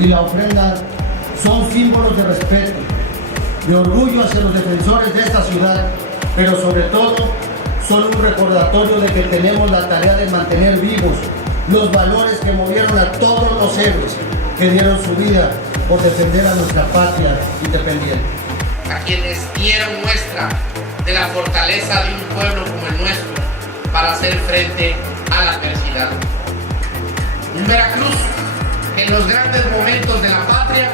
y la ofrenda son símbolos de respeto, de orgullo hacia los defensores de esta ciudad, pero sobre todo son un recordatorio de que tenemos la tarea de mantener vivos los valores que movieron a todos los héroes que dieron su vida por defender a nuestra patria independiente. A quienes dieron muestra de la fortaleza de un pueblo como el nuestro para hacer frente a la adversidad. Un Veracruz que en los grandes momentos de la patria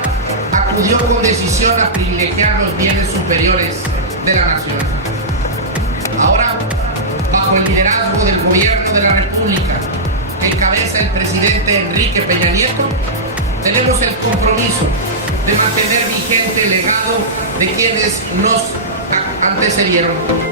acudió con decisión a privilegiar los bienes superiores de la nación. Ahora, bajo el liderazgo del gobierno de la República, que encabeza el presidente Enrique Peña Nieto, tenemos el compromiso de mantener vigente el legado de quienes nos antecedieron.